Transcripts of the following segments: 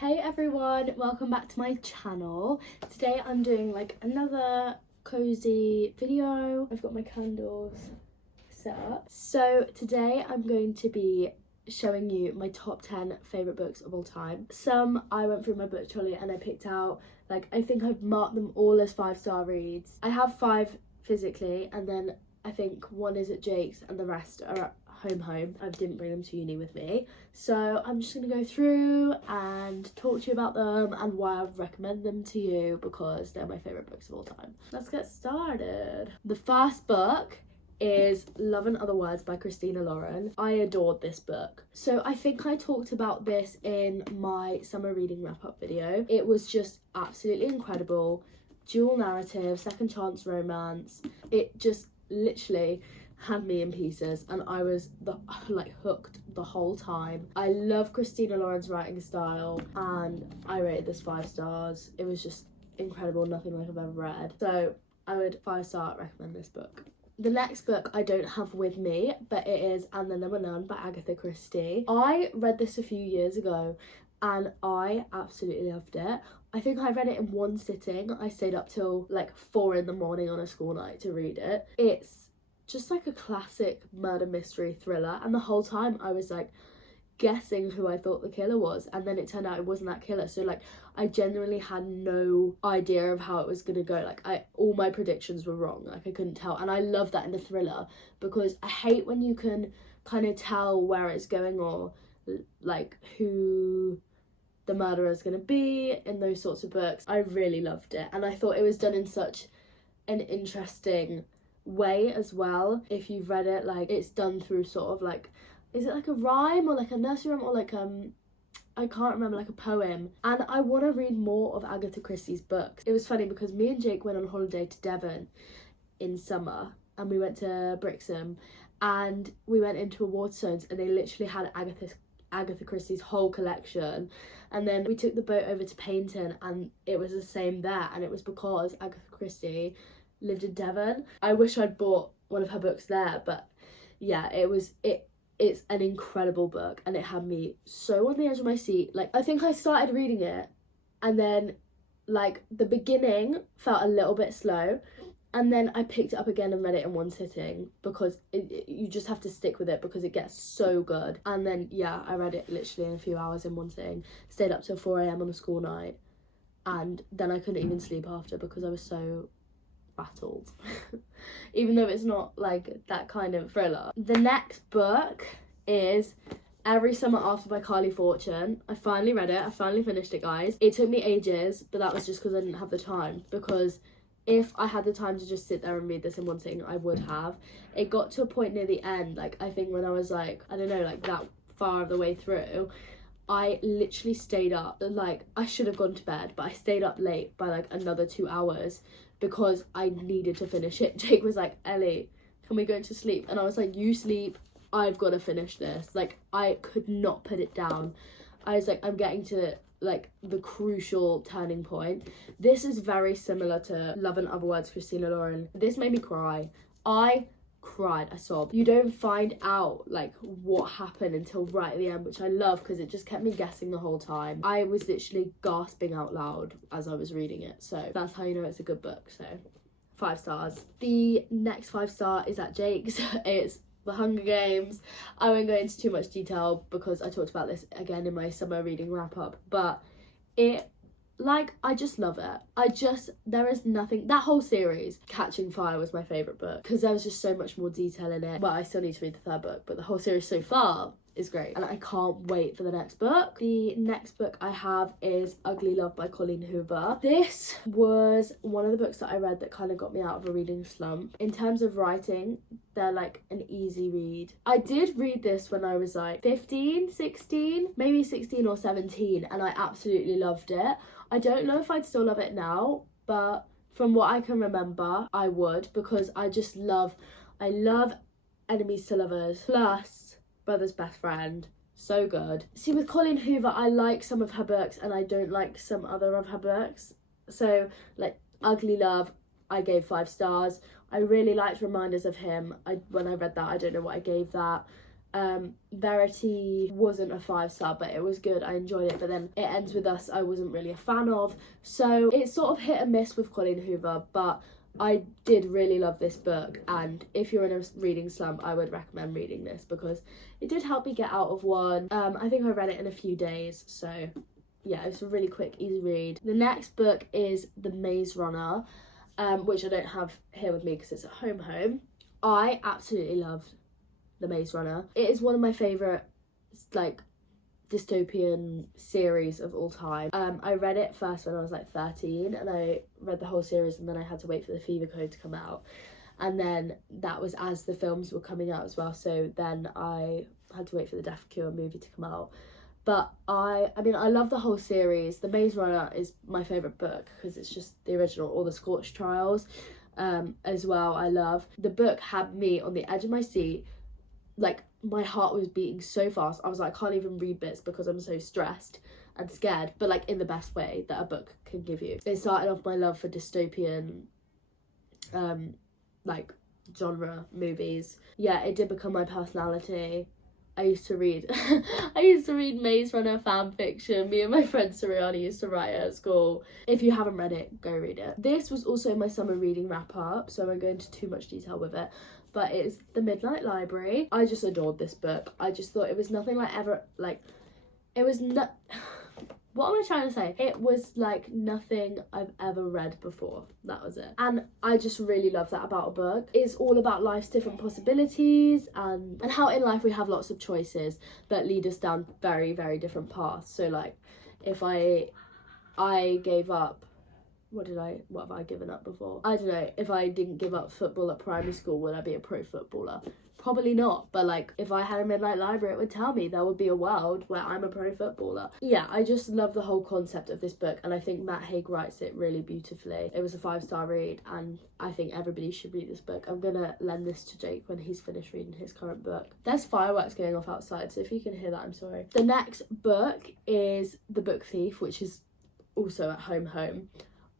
Hey everyone, welcome back to my channel. Today I'm doing like another cozy video. I've got my candles set up. So today I'm going to be showing you my top 10 favourite books of all time. Some I went through my book trolley and I picked out, like, I think I've marked them all as 5-star reads. I have 5 physically, and then I think one is at Jake's and the rest are at home. I didn't bring them to uni with me, so I'm just gonna go through and talk to you about them and why I would recommend them to you, because they're my favorite books of all time. Let's get started. The first book is Love and Other Words by Christina Lauren. I adored this book. So I think I talked about this in my summer reading wrap-up video. It was just absolutely incredible. Dual narrative, second chance romance. It just literally had me in pieces, and I was hooked the whole time. I love Christina Lauren's writing style, and I rated this 5 stars. It was just incredible, nothing like I've ever read. So I would 5-star recommend this book. The next book I don't have with me, but it is And Then There Were None by Agatha Christie. I read this a few years ago and I absolutely loved it. I think I read it in one sitting. I stayed up till like 4 in the morning on a school night to read it. It's just like a classic murder mystery thriller, and the whole time I was like guessing who I thought the killer was, and then it turned out it wasn't that killer. So like I genuinely had no idea of how it was gonna go. Like all my predictions were wrong. Like I couldn't tell, and I love that in a thriller, because I hate when you can kind of tell where it's going or like who the murderer is gonna be in those sorts of books. I really loved it, and I thought it was done in such an interesting way as well. If you've read it, like it's done through sort of like, is it like a rhyme or like a nursery rhyme or like I can't remember, like a poem. And I want to read more of Agatha Christie's books. It was funny because me and Jake went on holiday to Devon in summer, and we went to Brixham, and we went into a Waterstones, and they literally had Agatha Christie's whole collection. And then we took the boat over to Paynton, and it was the same there, and it was because Agatha Christie lived in Devon. I wish I'd bought one of her books there, but yeah, it's an incredible book, and it had me so on the edge of my seat. Like I think I started reading it, and then like the beginning felt a little bit slow, and then I picked it up again and read it in one sitting, because you just have to stick with it because it gets so good. And then yeah, I read it literally in a few hours in one sitting, stayed up till 4 a.m. on a school night, and then I couldn't even sleep after because I was so rattled. Even though it's not like that kind of thriller. The next book is Every Summer After by Carly Fortune. I finally read it. I finally finished it, guys. It took me ages, but that was just because I didn't have the time, because if I had the time to just sit there and read this in one sitting, I would have. It got to a point near the end, like I think when I was like, I don't know, like that far of the way through, I literally stayed up. Like I should have gone to bed, but I stayed up late by like another 2 hours because I needed to finish it. Jake was like, Ellie, can we go to sleep? And I was like, you sleep, I've got to finish this. Like I could not put it down. I was like, I'm getting to like the crucial turning point. This is very similar to Love and Other Words, Christina Lauren. This made me cry. I cried, I sobbed. You don't find out like what happened until right at the end, which I love because it just kept me guessing the whole time. I was literally gasping out loud as I was reading it, so that's how you know it's a good book. So 5 stars. The next 5-star is at Jake's. It's The Hunger Games. I won't go into too much detail because I talked about this again in my summer reading wrap-up, but I just love it. There is nothing, that whole series, Catching Fire was my favourite book because there was just so much more detail in it. Well, I still need to read the 3rd book, but the whole series so far is great, and I can't wait for the next book. The next book I have is Ugly Love by Colleen Hoover. This was one of the books that I read that kind of got me out of a reading slump. In terms of writing, they're like an easy read. I did read this when I was like 15, 16, maybe 16 or 17, and I absolutely loved it. I don't know if I'd still love it now, but from what I can remember, I would, because I love enemies to lovers, plus brother's best friend. So good. See, with Colleen Hoover, I like some of her books and I don't like some other of her books. So like Ugly Love, I gave 5 stars. I really liked Reminders of Him. When I read that, I don't know what I gave that. Verity wasn't a 5-star, but it was good. I enjoyed it. But then It Ends With Us I wasn't really a fan of. So it's sort of hit and miss with Colleen Hoover, but I did really love this book, and if you're in a reading slump, I would recommend reading this because it did help me get out of one. I think I read it in a few days, so yeah, it's a really quick, easy read. The next book is The Maze Runner, which I don't have here with me because it's at home. I absolutely loved The Maze Runner. It is one of my favourite, like, dystopian series of all time. I read it first when I was like 13, and I read the whole series, and then I had to wait for the Fever Code to come out, and then that was as the films were coming out as well, so then I had to wait for the Death Cure movie to come out. But I mean I love the whole series. The Maze Runner is my favourite book because it's just the original, all the Scorch Trials as well. I love the book. Had me on the edge of my seat, like my heart was beating so fast. I was like, I can't even read bits because I'm so stressed and scared, but like in the best way that a book can give you. It started off my love for dystopian like genre movies. Yeah, it did become my personality. I used to read Maze Runner fan fiction. Me and my friend Suriani used to write it at school. If you haven't read it, go read it. This was also my summer reading wrap up, so I won't go into too much detail with it. But it's The Midnight Library. I just adored this book. I just thought it was nothing like ever, like, it was not, what am I trying to say? It was like nothing I've ever read before. That was it. And I just really love that about a book. It's all about life's different possibilities and how in life we have lots of choices that lead us down very, very different paths. So like, if I gave up, what have I given up before? I don't know. If I didn't give up football at primary school, would I be a pro footballer? Probably not. But like, if I had a midnight library, it would tell me there would be a world where I'm a pro footballer. Yeah, I just love the whole concept of this book, and I think Matt Haig writes it really beautifully. It was a 5-star read, and I think everybody should read this book. I'm gonna lend this to Jake when he's finished reading his current book. There's fireworks going off outside, so if you can hear that, I'm sorry. The next book is The Book Thief, which is also at home.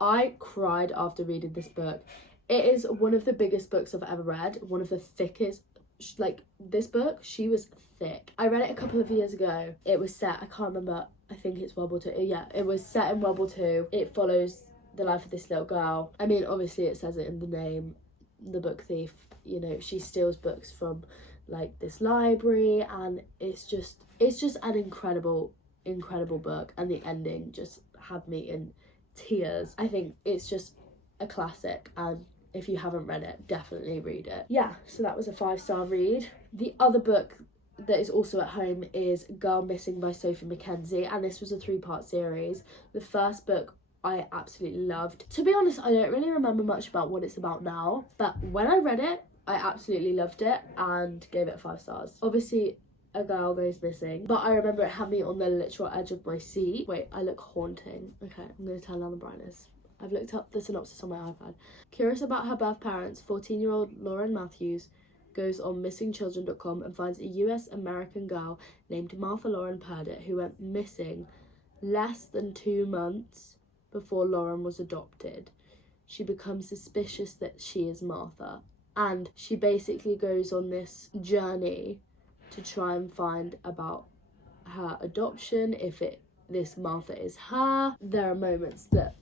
I cried after reading this book. It is one of the biggest books I've ever read, one of the thickest. Like, this book, she was thick. I read it a couple of years ago. It was set, I can't remember, I think it's World War II. Yeah, it was set in World War II. It follows the life of this little girl. I mean, obviously it says it in the name, The Book Thief. You know, she steals books from like this library, and it's just an incredible book, and the ending just had me in tears. I think it's just a classic, and if you haven't read it, definitely read it. Yeah, so that was a 5-star read. The other book that is also at home is Girl Missing by Sophie Mackenzie, and this was a 3-part series. The first book I absolutely loved. To be honest, I don't really remember much about what it's about now, but when I read it, I absolutely loved it and gave it 5 stars. Obviously, a girl goes missing, but I remember it had me on the literal edge of my seat. Wait, I look haunting. Okay, I'm gonna turn down the brightness. I've looked up the synopsis on my iPad. Curious about her birth parents, 14-year-old Lauren Matthews goes on missingchildren.com and finds a US-American girl named Martha Lauren Purdett who went missing less than 2 months before Lauren was adopted. She becomes suspicious that she is Martha, and she basically goes on this journey to try and find about her adoption, if this Martha is her. There are moments that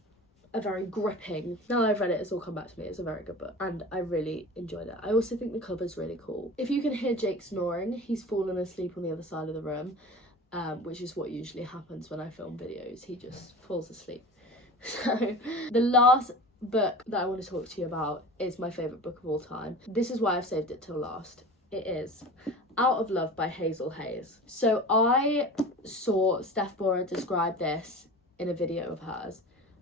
are very gripping. Now that I've read it, it's all come back to me. It's a very good book, and I really enjoyed it. I also think the cover's really cool. If you can hear Jake snoring, he's fallen asleep on the other side of the room, which is what usually happens when I film videos. He just falls asleep. So the last book that I want to talk to you about is my favourite book of all time. This is why I've saved it till last. It is Out of Love by Hazel Hayes. So I saw Steph Bora describe this in a video of hers,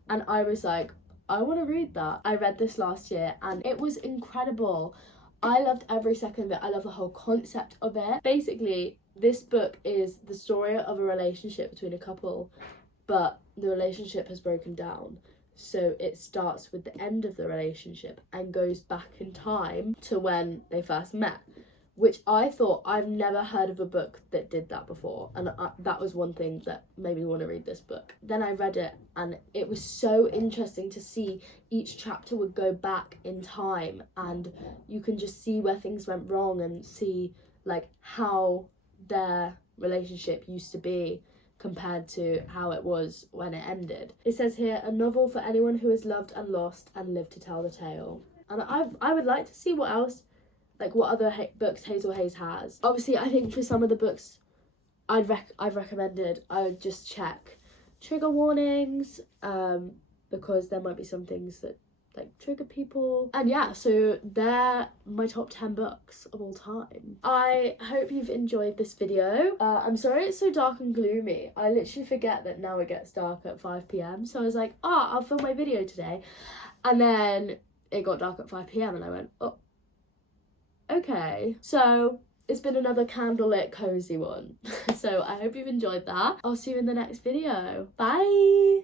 and I was like, I want to read that. I read this last year and it was incredible. I loved every second of it. I love the whole concept of it. Basically, this book is the story of a relationship between a couple, but the relationship has broken down. So it starts with the end of the relationship and goes back in time to when they first met, which I thought, I've never heard of a book that did that before, and that was one thing that made me want to read this book. Then I read it, and it was so interesting to see each chapter would go back in time, and you can just see where things went wrong and see like how their relationship used to be compared to how it was when it ended. It says here, a novel for anyone who has loved and lost and lived to tell the tale. And I would like to see what else, like what other books Hazel Hayes has. Obviously, I think for some of the books I've recommended, I would just check trigger warnings, because there might be some things that like trigger people. And yeah, so they're my top 10 books of all time. I hope you've enjoyed this video. I'm sorry it's so dark and gloomy. I literally forget that now it gets dark at 5 p.m. So I was like, I'll film my video today. And then it got dark at 5 p.m. and I went, oh, okay. So it's been another candlelit cozy one. So I hope you've enjoyed that. I'll see you in the next video. Bye!